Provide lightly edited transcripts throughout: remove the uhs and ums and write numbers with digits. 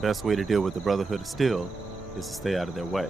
Best way to deal with the Brotherhood of Steel is to stay out of their way.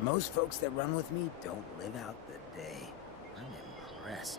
Most folks that run with me don't live out the day. I'm impressed.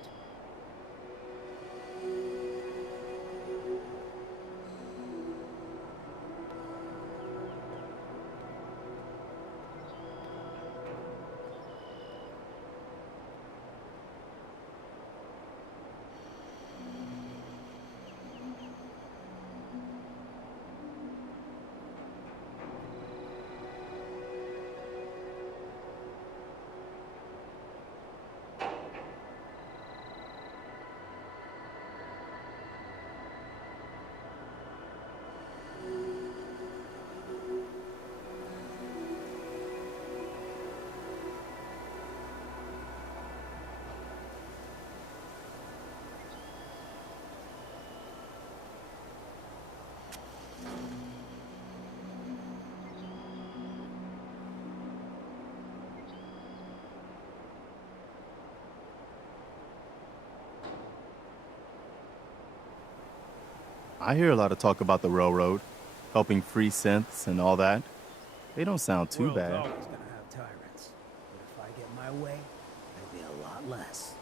I hear a lot of talk about the railroad, helping free synths and all that. They don't sound too World's bad. always gonna have tyrants. But if I get my way, there'll be a lot less.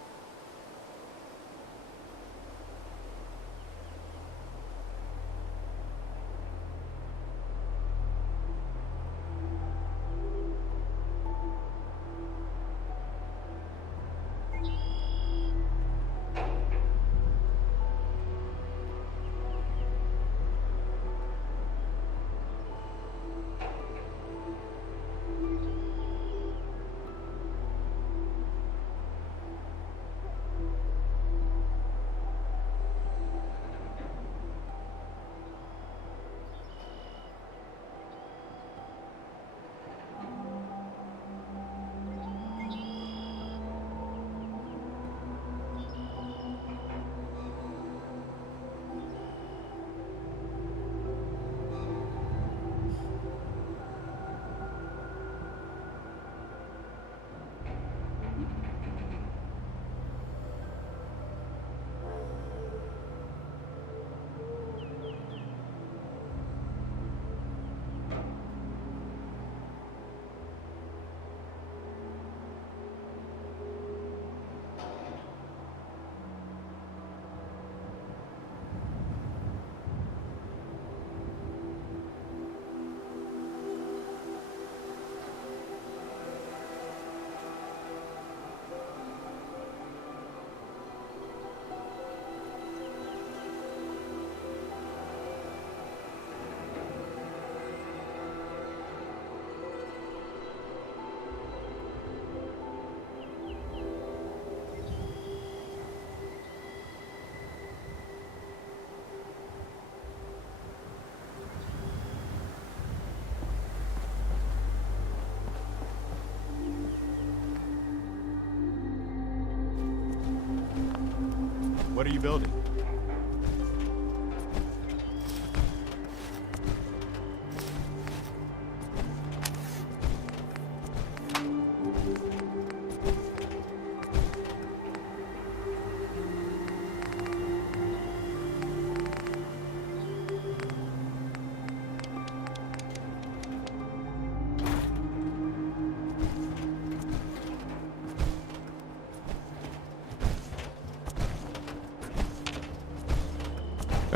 What are you building?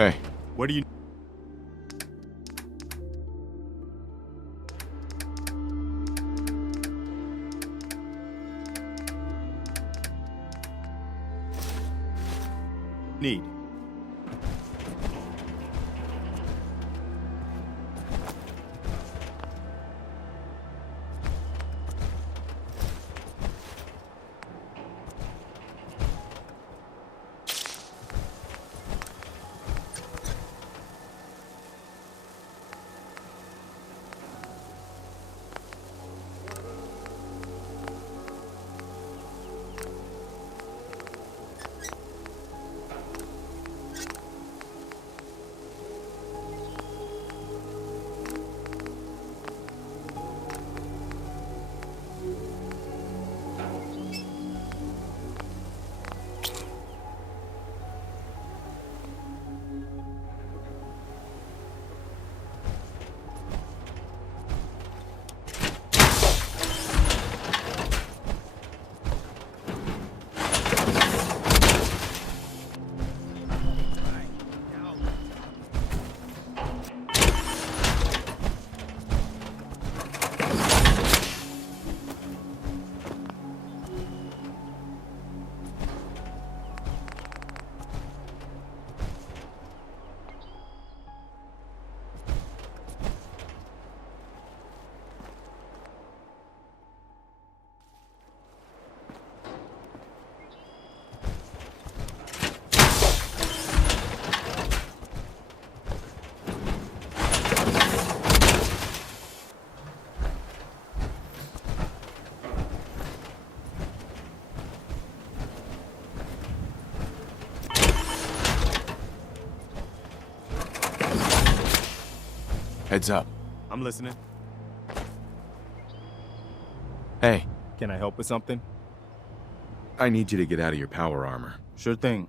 Hey, What do you... need? heads up. I'm listening. Hey, Can I help with something? I need you to get out of your power armor. Sure thing.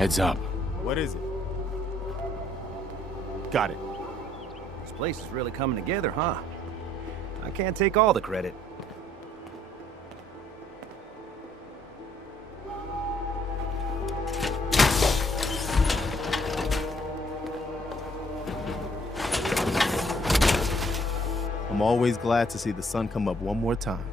Heads up. What is it? Got it. This place is really coming together, huh? I can't take all the credit. I'm always glad to see the sun come up one more time.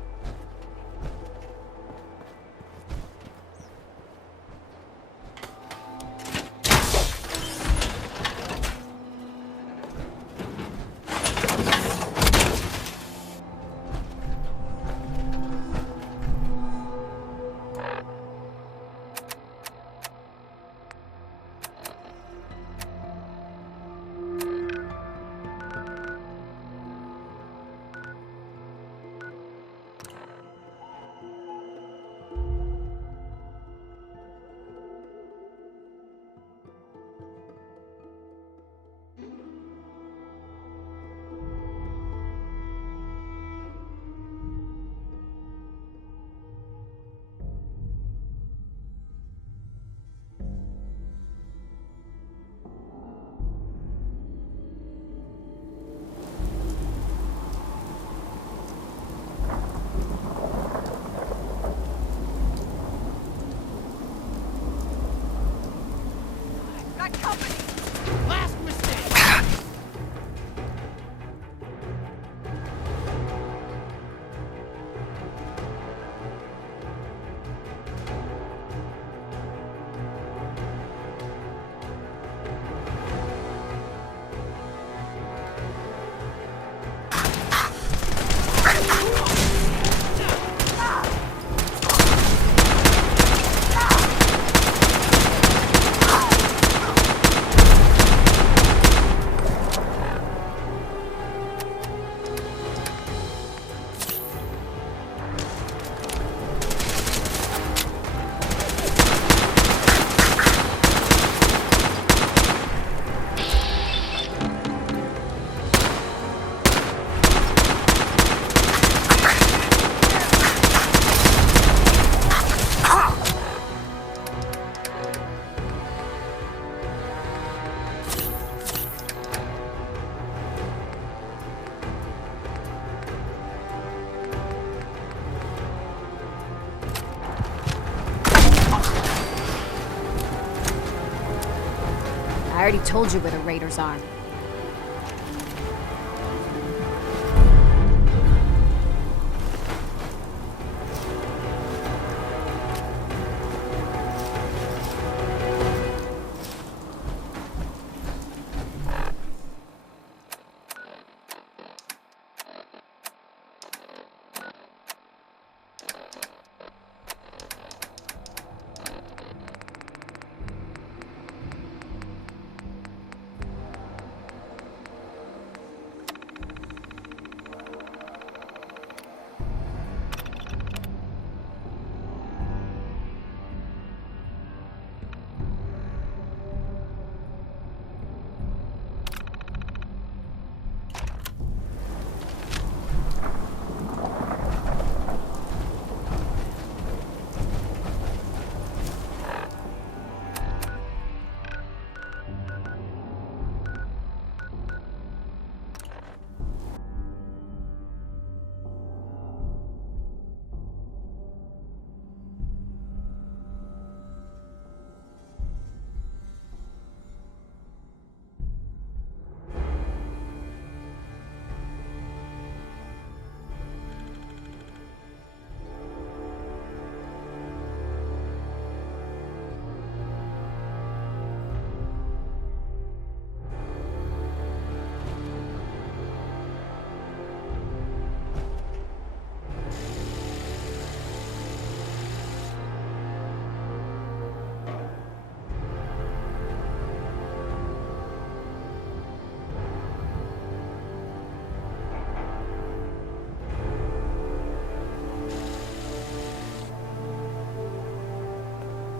already told you where the raiders are.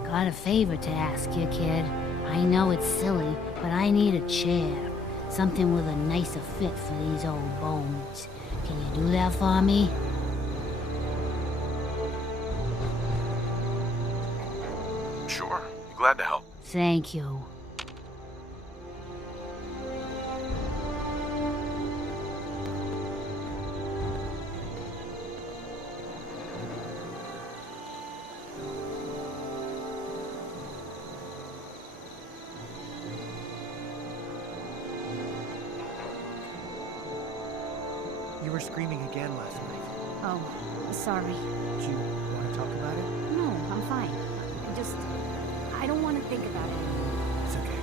Got a favor to ask you, kid. I know it's silly, but I need a chair. Something with a nicer fit for these old bones. Can you do that for me? Sure. Glad to help. Thank you. You were screaming again last night. Oh, sorry. Do you want to talk about it? No, I'm fine. I don't want to think about it. It's okay.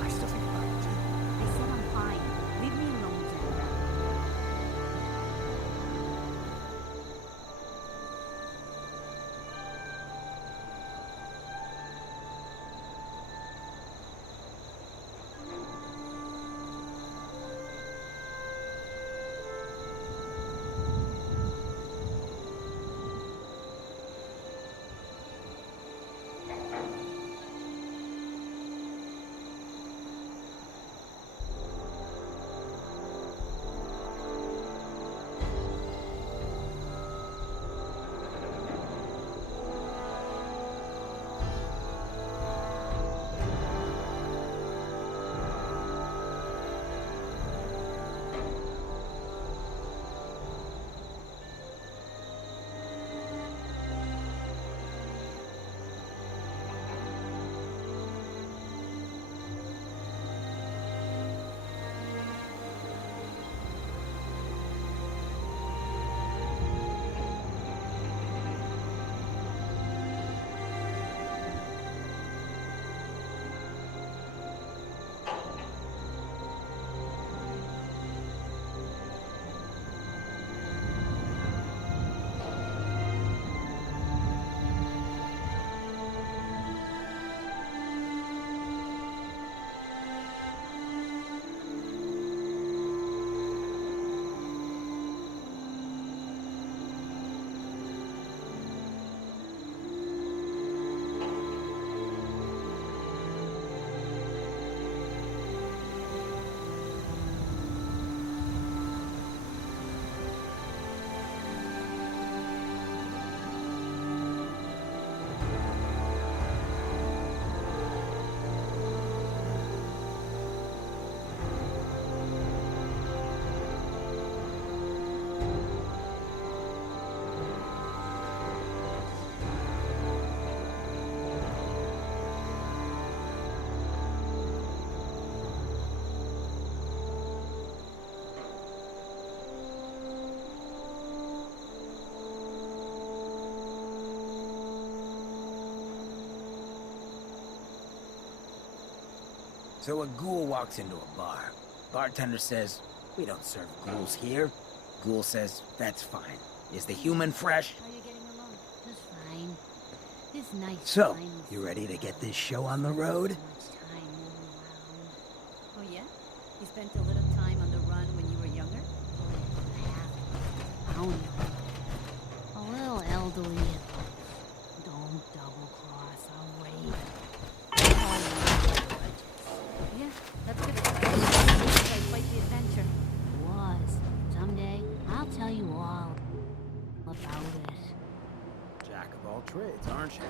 I still think about it too. I said I'm fine. Leave me alone, Xander. So a ghoul walks into a bar. Bartender says, "We don't serve ghouls here." Ghoul says, "That's fine. Is the human fresh?" How you getting along? Just fine. This nice So, wine is you ready to so get this show on the road? much time moving around. Oh, yeah? You spent a little time on the run when you were younger? I don't know. A little elderly advice. Don't double cross. I'll wait. Yeah, that's good. Quite the adventure. It was. Someday, I'll tell you all about it. Jack of all trades, aren't you?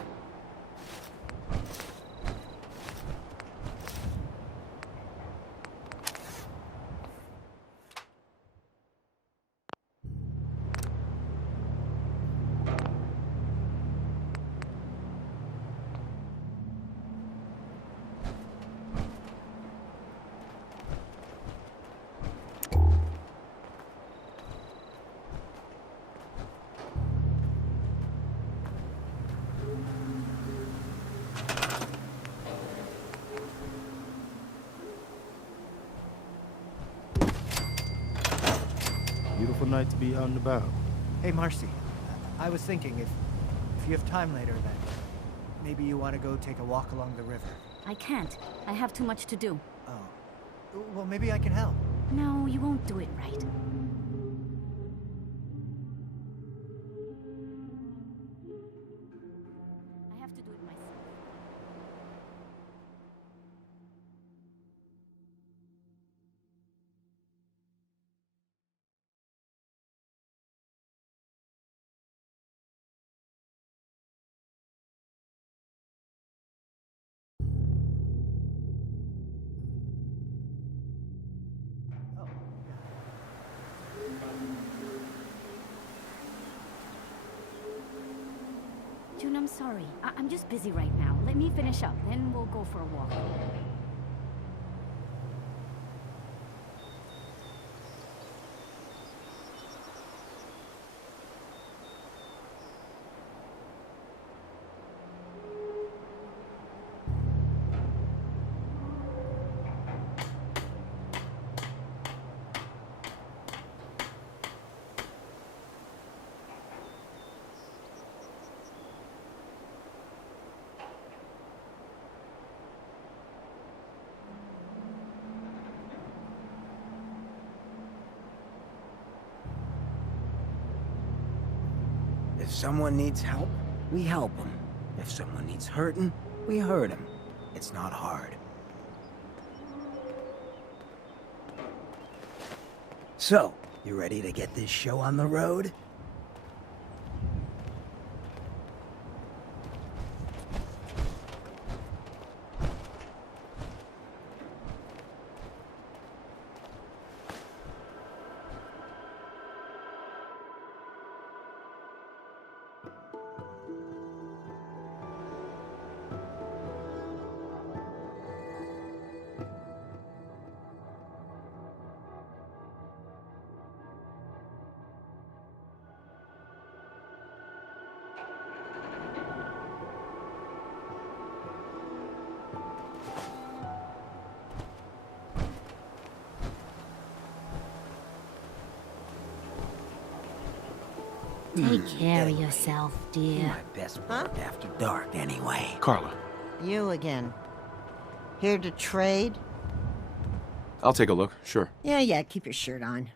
Beautiful night to be out and about. Hey, Marcy. I was thinking if you have time later, then maybe you want to go take a walk along the river. I can't. I have too much to do. Oh. Well, maybe I can help. No, you won't do it right. I have to do it myself. Oh. June, I'm sorry. I'm just busy right now. Let me finish up, then we'll go for a walk. If someone needs help, we help them. If someone needs hurting, we hurt them. It's not hard. So, you ready to get this show on the road? Take care of yourself, dear. My best work after dark, anyway. Carla, You again. Here to trade? I'll take a look, sure. Yeah, keep your shirt on.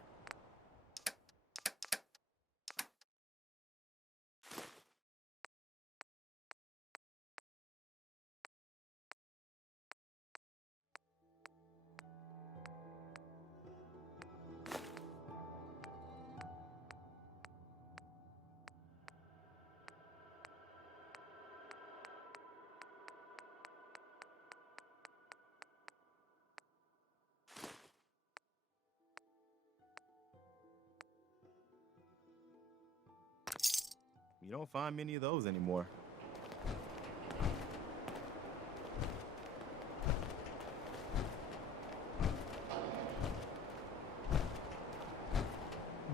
You don't find many of those anymore.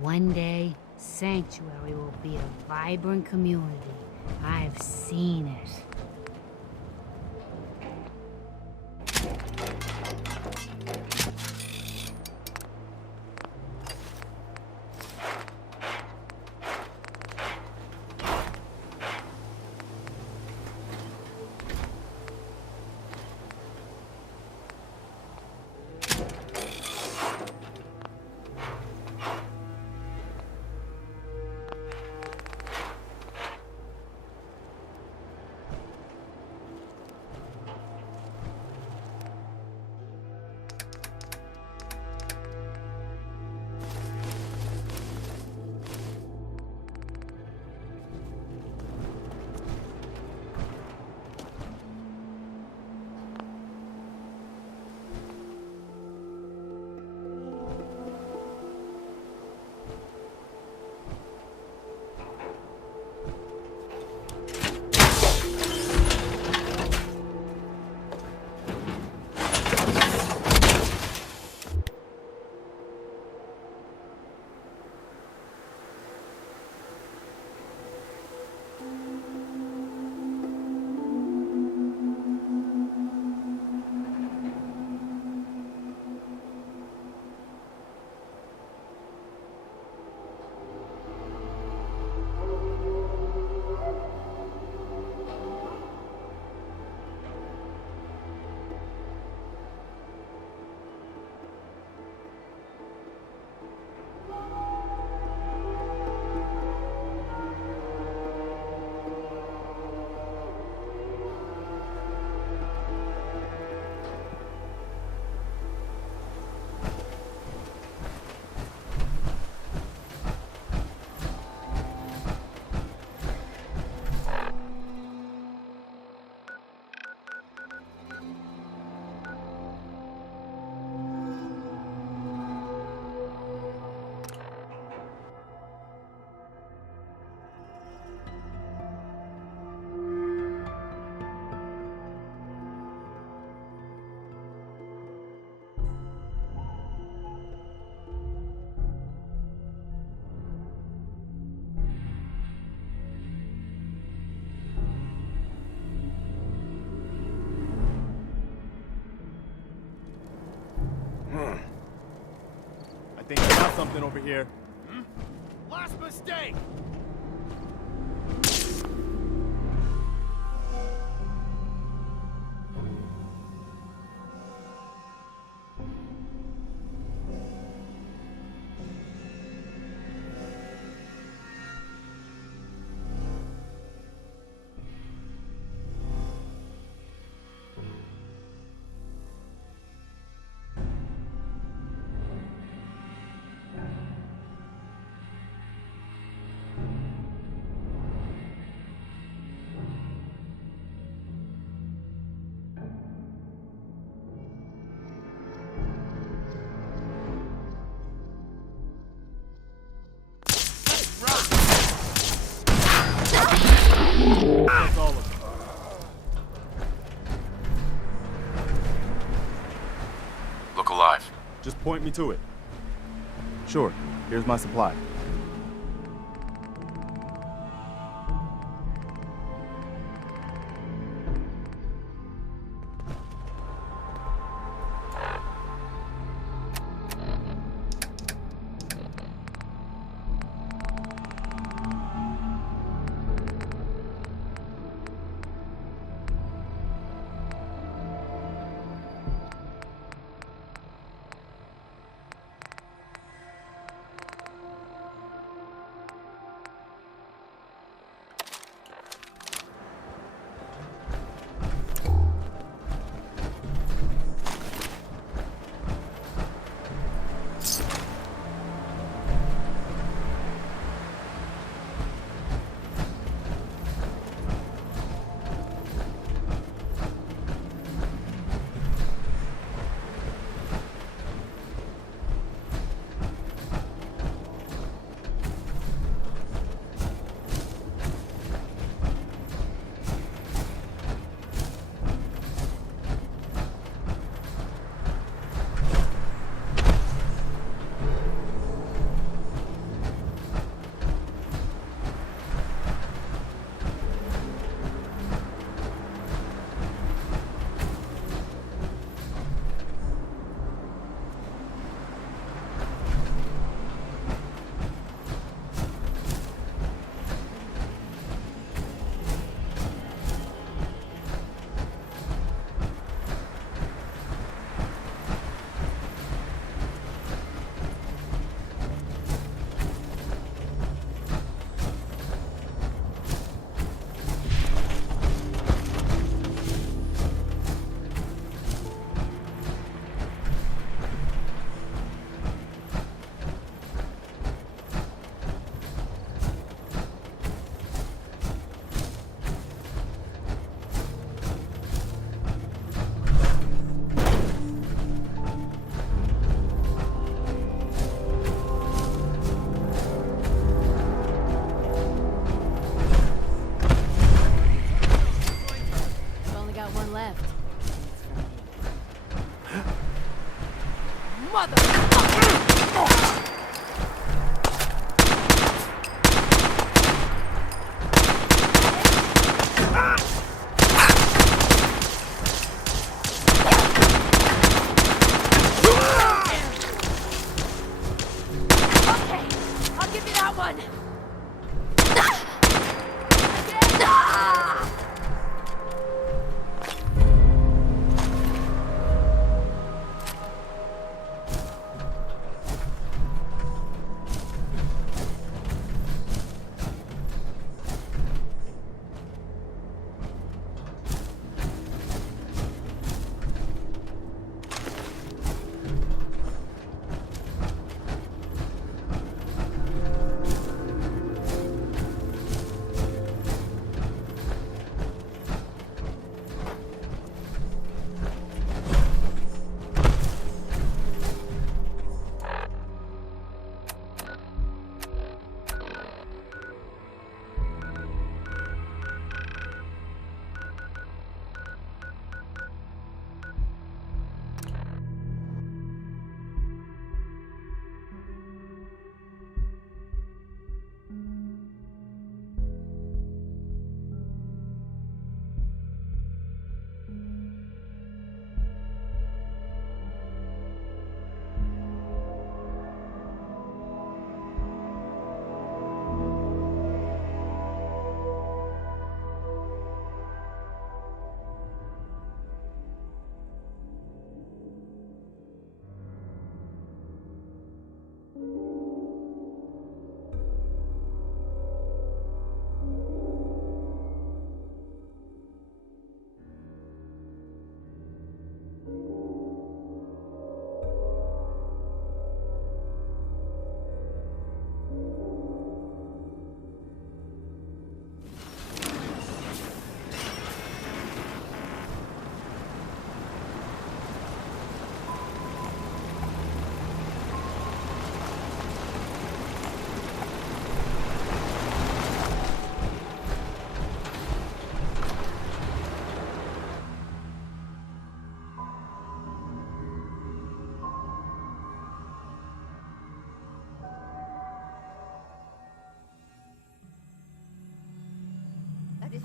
One day, Sanctuary will be a vibrant community. I've seen it. think I got something over here. Last mistake! That's all of them. Look alive. Just point me to it. Sure, here's my supply.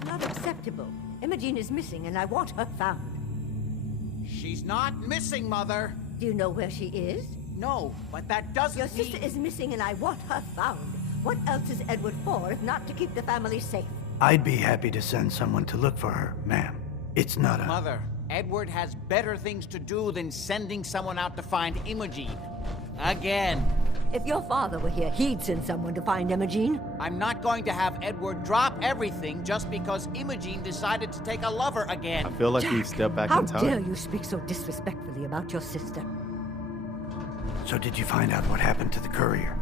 not acceptable. Imogene is missing, and I want her found. She's not missing, Mother. Do you know where she is? No, but that doesn't Your sister mean... is missing, and I want her found. What else is Edward for, if not to keep the family safe? I'd be happy to send someone to look for her, ma'am. It's not a... Mother, Edward has better things to do than sending someone out to find Imogene. Again. If your father were here, he'd send someone to find Imogene. I'm not going to have Edward drop everything just because Imogene decided to take a lover again. I feel like Jack, we've stepped back how in time. dare you speak so disrespectfully about your sister? So did you find out what happened to the courier?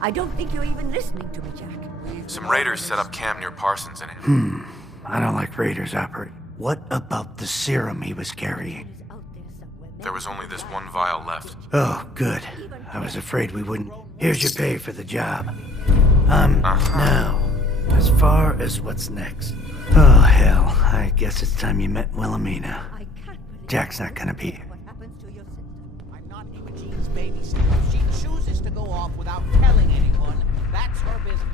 I don't think you're even listening to me, Jack. Some raiders set up camp near Parsons and... I don't like raiders operate. What about the serum he was carrying? He's out there somewhere. There was only this one vial left. Oh, good. I was afraid we wouldn't. Here's your pay for the job. Now, as far as what's next. Oh, hell. I guess it's time you met Wilhelmina. I can't believe Jack's not gonna be here. what happens to your sister. I'm not Imogene's babysitter. If she chooses to go off without telling anyone, that's her business.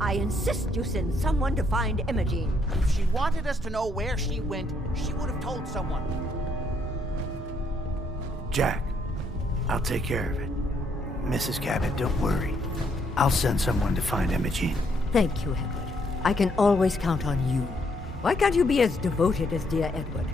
I insist you send someone to find Imogene. If she wanted us to know where she went, she would have told someone. Jack, I'll take care of it. Mrs. Cabot, don't worry. I'll send someone to find Imogene. Thank you, Edward. I can always count on you. Why can't you be as devoted as dear Edward?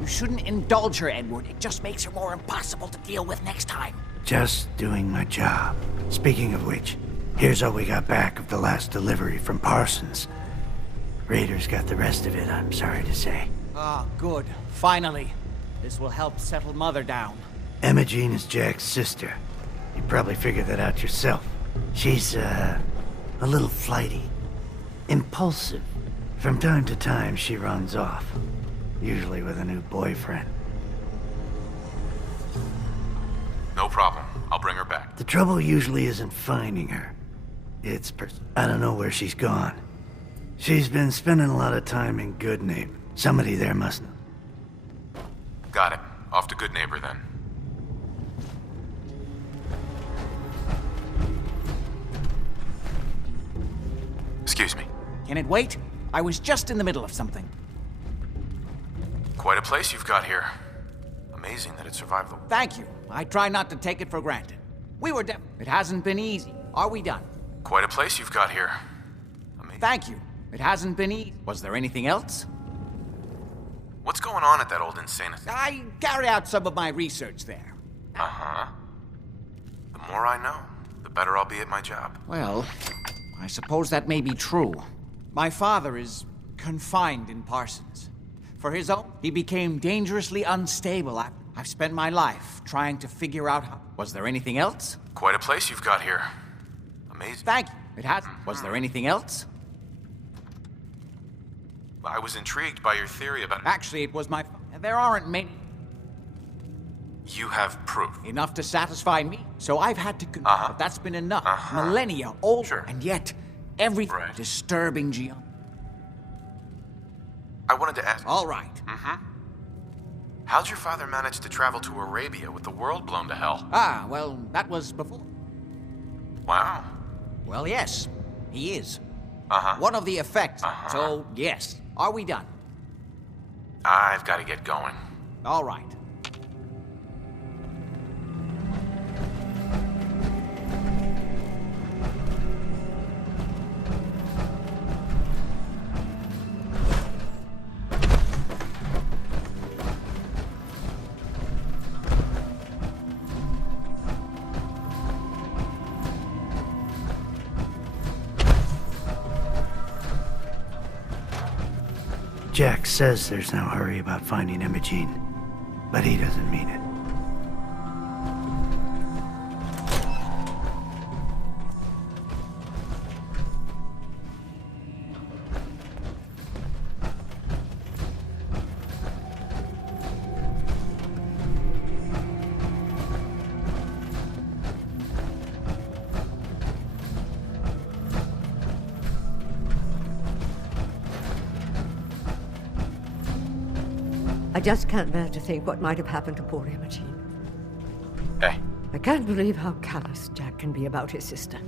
You shouldn't indulge her, Edward. It just makes her more impossible to deal with next time. Just doing my job. Speaking of which, here's all we got back of the last delivery from Parsons. Raiders got the rest of it, I'm sorry to say. Ah, good. Finally. This will help settle Mother down. Imogene is Jack's sister. You probably figured that out yourself. She's, a little flighty. Impulsive. From time to time, she runs off. Usually with a new boyfriend. No problem. I'll bring her back. The trouble usually isn't finding her. It's I don't know where she's gone. She's been spending a lot of time in Goodneighbor. Somebody there must know. Got it. Off to Good Neighbor, then. Excuse me. Can it wait? I was just in the middle of something. Quite a place you've got here. Amazing that it survived the... Thank you. I try not to take it for granted. We were It hasn't been easy. Are we done? Quite a place you've got here. Amazing. Thank you. It hasn't been easy. Was there anything else? What's going on at that old insane... I carry out some of my research there. Uh-huh. The more I know, the better I'll be at my job. Well, I suppose that may be true. My father is confined in Parsons. For his own, he became dangerously unstable. I've spent my life trying to figure out how... Was there anything else? Quite a place you've got here. Amazing. Thank you. It has... Was there anything else? I was intrigued by your theory about... Actually, it was my... There aren't many... You have proof. Enough to satisfy me. So I've had to... But that's been enough. Millennia old. Sure. And yet, everything Right. disturbing I wanted to ask... All right. How'd your father manage to travel to Arabia with the world blown to hell? Ah, well, that was before. Wow. Well, yes. He is. Uh-huh. One of the effects. So, yes. Are we done? I've got to get going. All right. Jack says there's no hurry about finding Imogene, but he doesn't mean it. I just can't bear to think what might have happened to poor Imogene. I can't believe how callous Jack can be about his sister.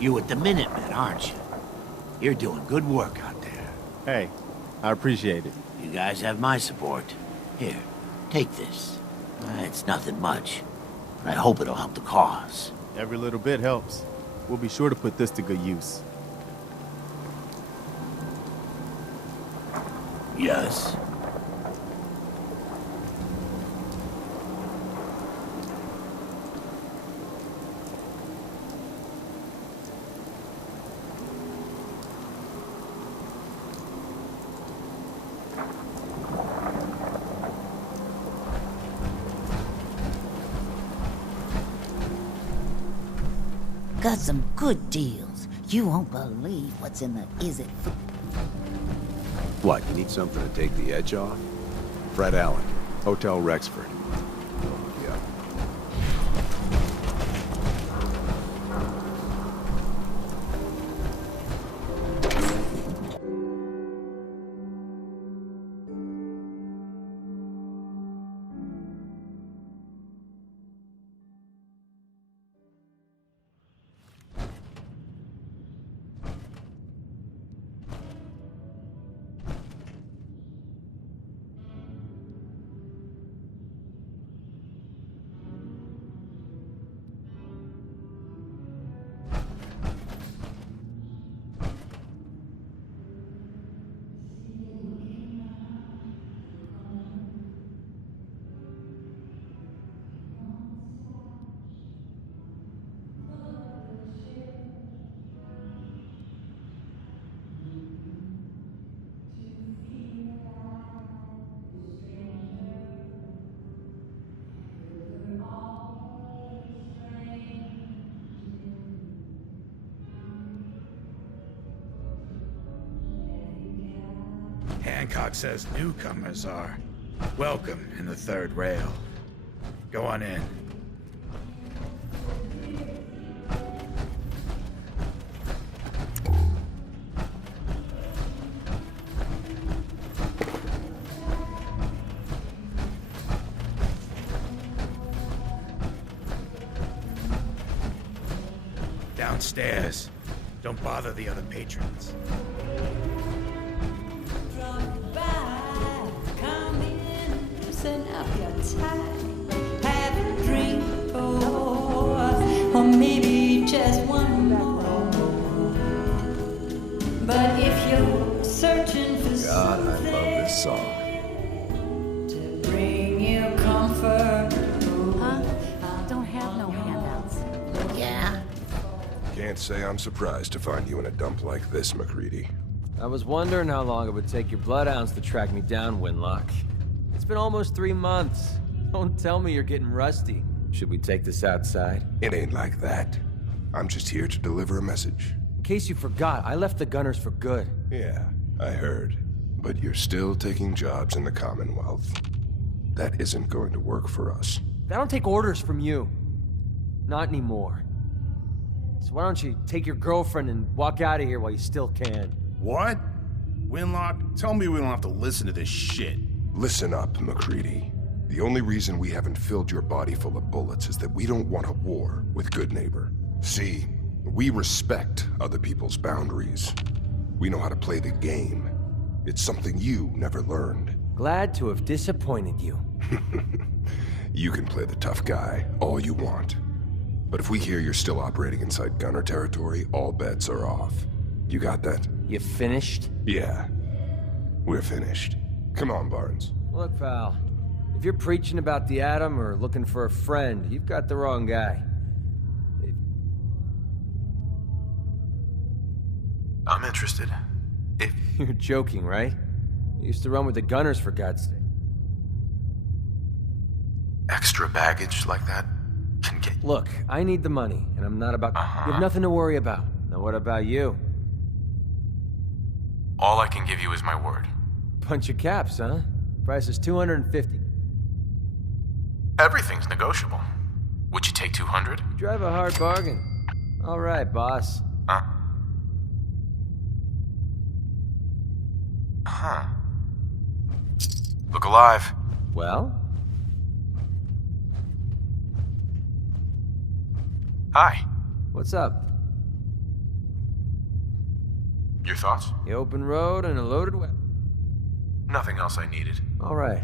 You with the Minutemen, aren't you? You're doing good work out there. Hey, I appreciate it. You guys have my support. Here, take this. It's nothing much, but I hope it'll help the cause. Every little bit helps. We'll be sure to put this to good use. Yes. Got some good deals. You won't believe what's in the Is It Food. What, you need something to take the edge off? Fred Allen, Hotel Rexford. Yeah. Hancock says newcomers are welcome in the third rail. Go on in. Downstairs. Don't bother the other patrons. Up your time, have a drink or maybe just one more. But if you're searching for God, I something love this song. to bring you comfort, Huh? Don't have no handouts. Yeah? Can't say I'm surprised to find you in a dump like this, MacReady. I was wondering how long it would take your bloodhounds to track me down, Winlock. It's been almost 3 months. Don't tell me you're getting rusty. Should we take this outside? It ain't like that. I'm just here to deliver a message. In case you forgot, I left the Gunners for good. Yeah, I heard. But you're still taking jobs in the Commonwealth. That isn't going to work for us. I don't take orders from you. Not anymore. So why don't you take your girlfriend and walk out of here while you still can? What? Winlock, tell me we don't have to listen to this shit. Listen up, MacReady. The only reason we haven't filled your body full of bullets is that we don't want a war with Good Neighbor. See, we respect other people's boundaries. We know how to play the game. It's something you never learned. Glad to have disappointed you. You can play the tough guy all you want. But if we hear you're still operating inside Gunner territory, all bets are off. You got that? You finished? Yeah. We're finished. Come on, Barnes. Look, pal. If you're preaching about the Atom or looking for a friend, you've got the wrong guy. I'm interested. If You're joking, right? You used to run with the Gunners, for God's sake. extra baggage like that can get... Look, I need the money, and I'm not about... You have nothing to worry about. Now what about you? All I can give you is my word. Bunch of caps, huh? Price is $250. Everything's negotiable. Would you take 200? You drive a hard bargain. All right, boss. Huh. Look alive. Well? Hi. What's up? Your thoughts? The open road and a loaded weapon. Nothing else I needed. All right.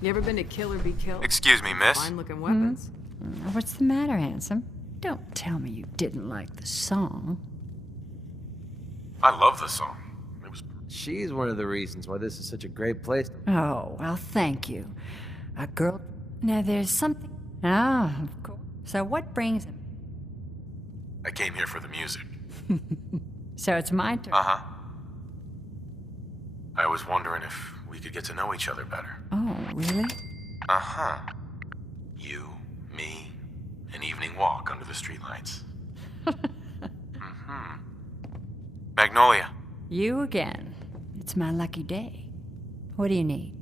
You ever been to Kill or Be Killed? Excuse me, miss? Fine-looking weapons. What's the matter, handsome? Don't tell me you didn't like the song. I love the song. She's one of the reasons why this is such a great place. Oh, well, thank you. A girl... Now, there's something... Ah, of course. So what brings... I came here for the music. So it's my turn. Uh-huh. I was wondering if we could get to know each other better. Oh, really? Uh-huh. You, me, an evening walk under the streetlights. Mm-hmm. Magnolia. You again. It's my lucky day. What do you need?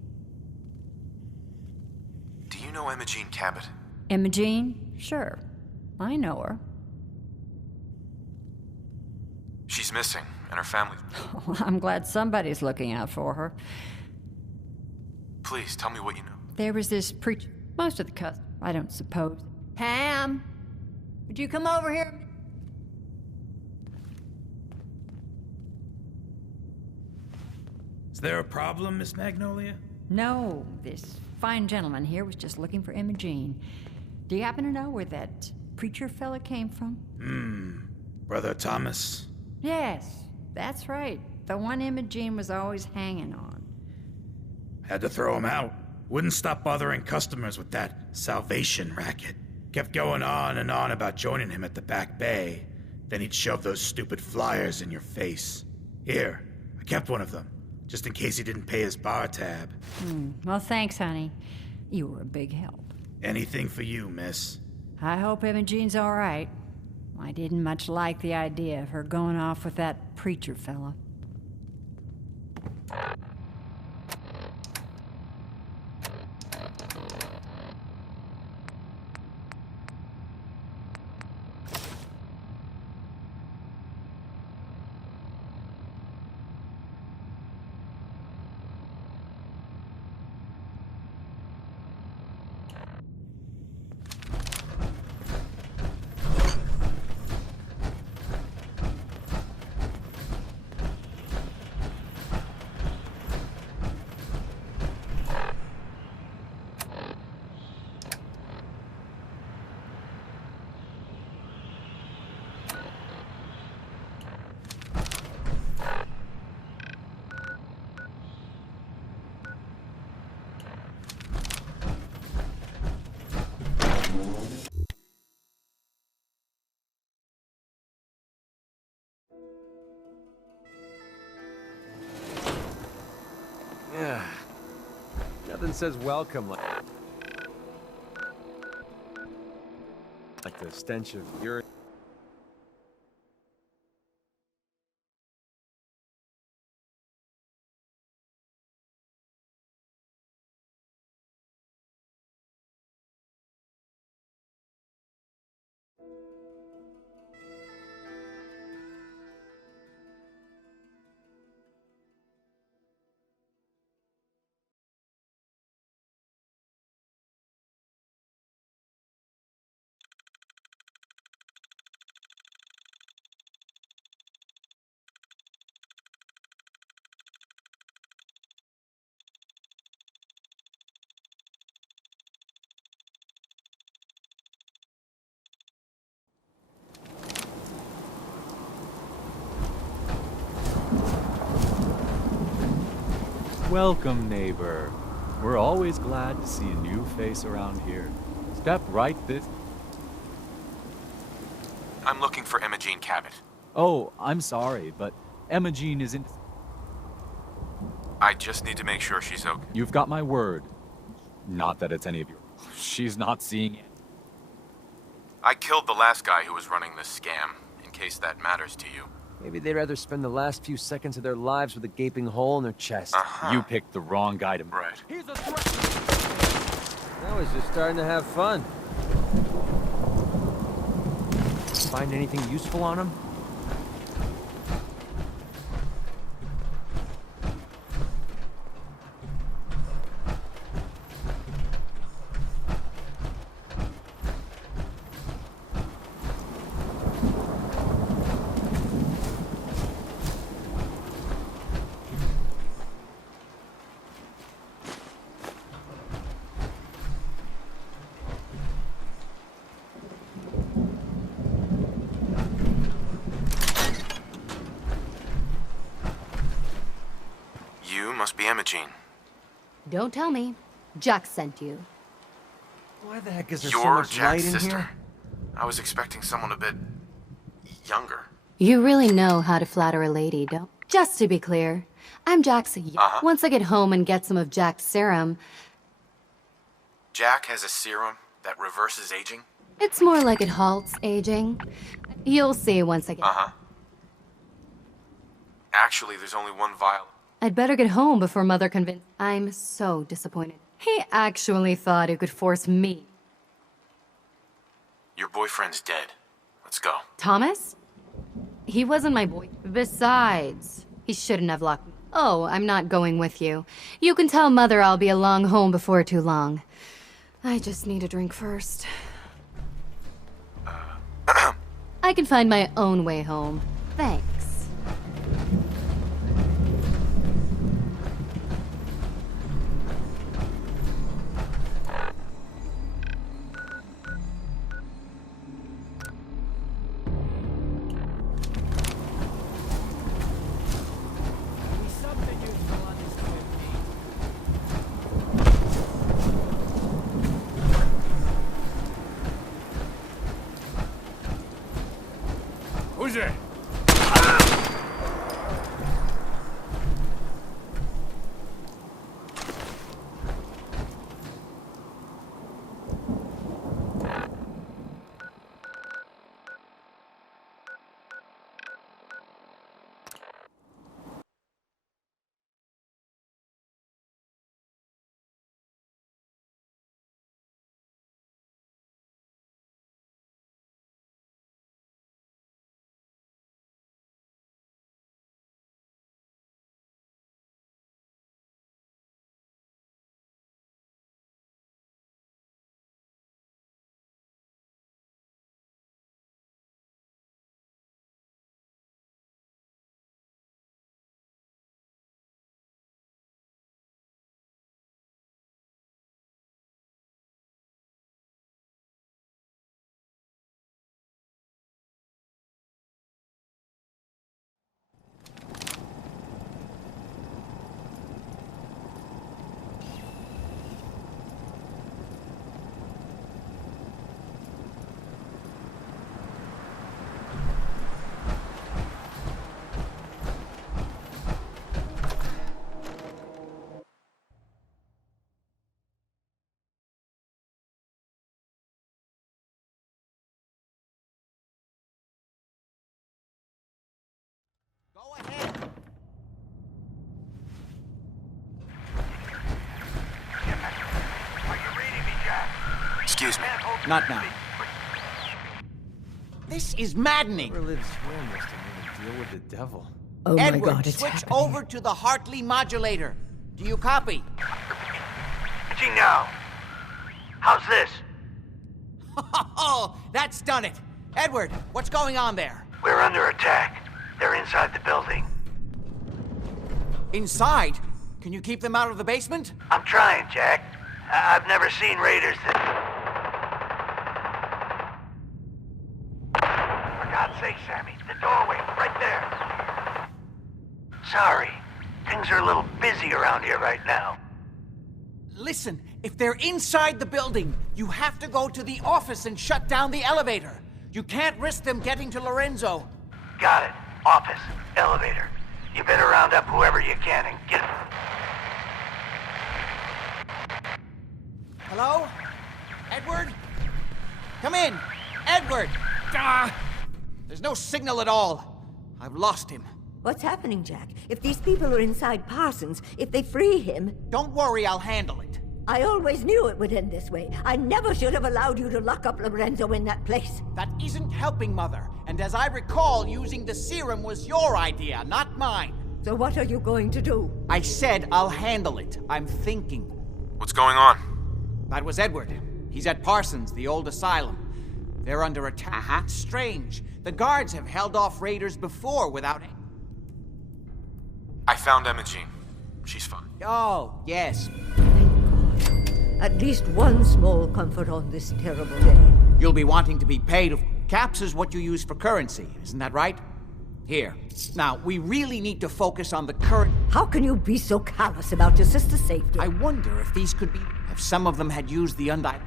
Do you know Imogene Cabot? Imogene? Sure. I know her. She's missing, and her family... Well, I'm glad somebody's looking out for her. Please, tell me what you know. There was this preacher. Most of the customers, I don't suppose. Pam! Would you come over here? Is there a problem, Miss Magnolia? No, this fine gentleman here was just looking for Imogene. Do you happen to know where that preacher fella came from? Brother Thomas? Yes, that's right. The one Imogene was always hanging on. Had to throw him out. Wouldn't stop bothering customers with that salvation racket. Kept going on and on about joining him at the back bay. Then he'd shove those stupid flyers in your face. Here, I kept one of them, just in case he didn't pay his bar tab. Well, thanks, honey. You were a big help. Anything for you, miss. I hope Imogene's all right. I didn't much like the idea of her going off with that preacher fella. Yeah. Nothing says welcome like the stench of urine. Welcome, neighbor. We're always glad to see a new face around here. Step right this... I'm looking for Imogene Cabot. Oh, I'm sorry, but Imogene isn't... I just need to make sure she's okay. You've got my word. Not that it's any of your... She's not seeing it. I killed the last guy who was running this scam, in case that matters to you. Maybe they'd rather spend the last few seconds of their lives with a gaping hole in their chest. You picked the wrong guy to... Right. Now he's just starting to have fun. Find anything useful on him? You must be Imogene. Don't tell me. Jack sent you. Why the heck is there You're so much Jack's light in sister. here? I was expecting someone a bit younger. You really know how to flatter a lady, don't? Just to be clear, I'm Jack's. Once I get home and get some of Jack's serum, Jack has a serum that reverses aging? it's more like it halts aging. You'll see once I get. Actually, there's only one vial. I'd better get home before Mother convinces. I'm so disappointed. He actually thought he could force me. Your boyfriend's dead. Let's go. Thomas? He wasn't my boy. Besides, he shouldn't have locked me. Oh, I'm not going with you. You can tell Mother I'll be along home before too long. I just need a drink first. I can find my own way home. Thanks. Who's there? Excuse me. Not now. This is maddening. Whoever lives here must have made a deal with the devil. Oh my Edward, God, it's switch happening. over to the Hartley modulator. Do you copy? Gee, now. How's this? Oh, that's done it. Edward, what's going on there? We're under attack. They're inside the building. Inside? Can you keep them out of the basement? I'm trying, Jack. I've never seen raiders that... For God's sake, Sammy, the doorway, right there. Sorry. Things Things are a little busy around here right now. Listen, if they're inside the building, you have to go to the office and shut down the elevator. You can't risk them getting to Lorenzo. Got it. Office. Elevator. You better round up whoever you can and get... Hello? Edward? Come in! Edward! Ah! There's no signal at all. I've lost him. What's happening, Jack? If these people are inside Parsons, if they free him... Don't worry, I'll handle it. I always knew it would end this way. I never should have allowed you to lock up Lorenzo in that place. That isn't helping, Mother. And as I recall, using the serum was your idea, not mine. So what are you going to do? I said I'll handle it. I'm thinking. What's going on? That was Edward. He's at Parsons, the old asylum. They're under attack. It's strange. The guards have held off raiders before without... I found Imogene. She's fine. Oh, yes. At least one small comfort on this terrible day. You'll be wanting to be paid. Caps is what you use for currency, isn't that right? Here. Now, we really need to focus on the current... How can you be so callous about your sister's safety? I wonder if these could be... If some of them had used the undying...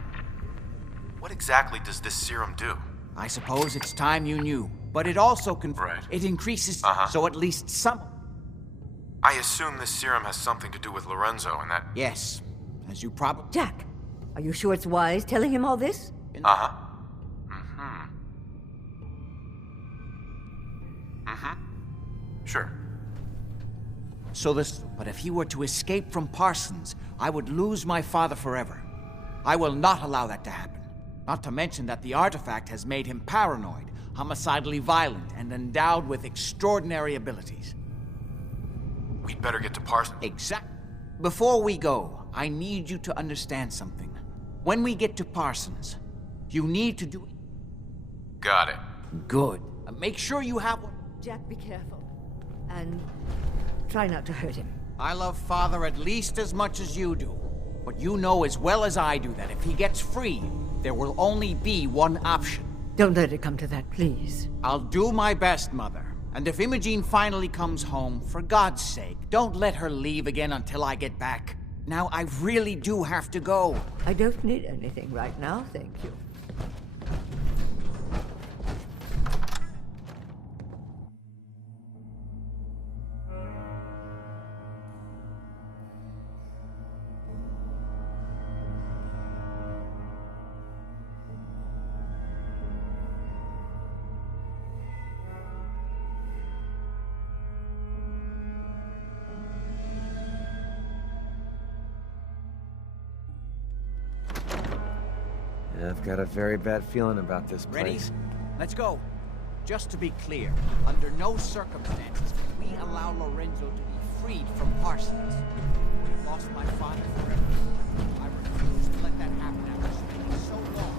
What exactly does this serum do? I suppose it's time you knew. But it also can... Right. It increases... So at least some... I assume this serum has something to do with Lorenzo and that... Yes. As you probably... Jack, are you sure it's wise telling him all this? Uh-huh. Sure. So this... But if he were to escape from Parsons, I would lose my father forever. I will not allow that to happen. Not to mention that the artifact has made him paranoid, homicidally violent, and endowed with extraordinary abilities. We'd better get to Parsons. Exactly. Before we go, I need you to understand something. When we get to Parsons, you need to do... Got it. Good. Make sure you have one. Jack, be careful. And try not to hurt him. I love Father at least as much as you do. But you know as well as I do that if he gets free, there will only be one option. Don't let it come to that, please. I'll do my best, Mother. And if Imogene finally comes home, for God's sake, don't let her leave again until I get back. Now, I really do have to go. I don't need anything right now, thank you. I've got a very bad feeling about this place. Ready? Let's go. Just to be clear, under no circumstances can we allow Lorenzo to be freed from Parsons. We've lost my father forever. I refuse to let that happen after spending so long.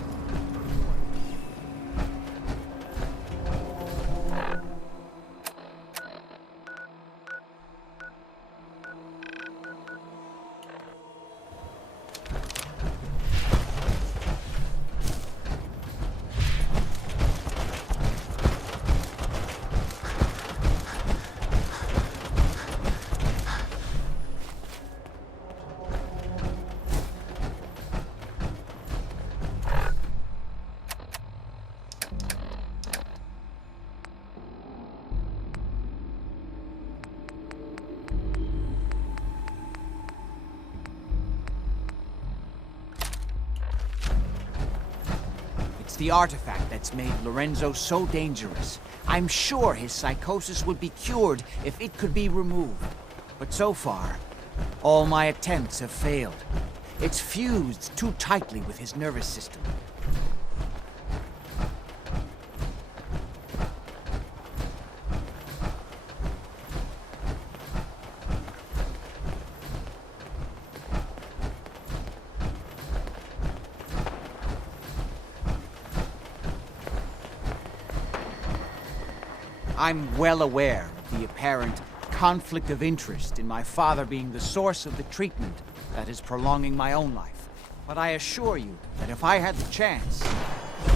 The artifact that's made Lorenzo so dangerous. I'm sure his psychosis would be cured if it could be removed. But so far, all my attempts have failed. It's fused too tightly with his nervous system. I'm well aware of the apparent conflict of interest in my father being the source of the treatment that is prolonging my own life. But I assure you that if I had the chance,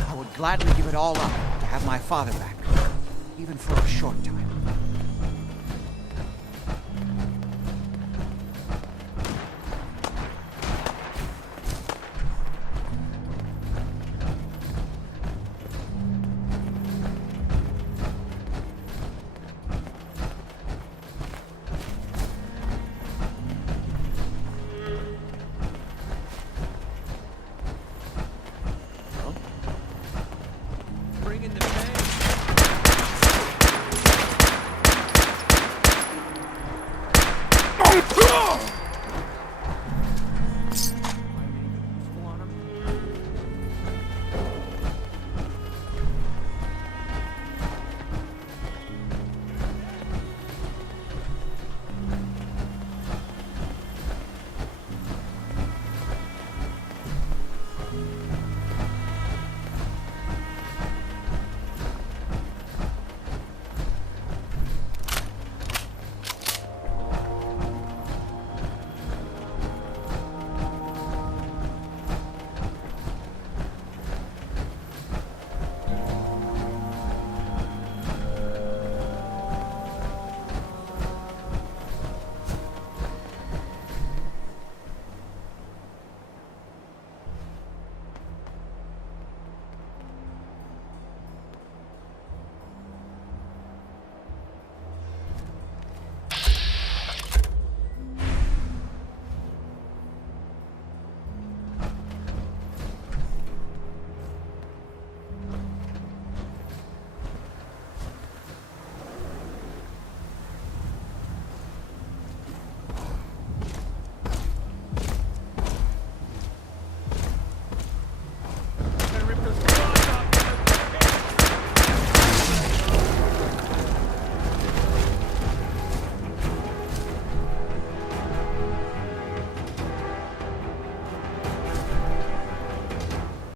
I would gladly give it all up to have my father back, even for a short time. in the bay.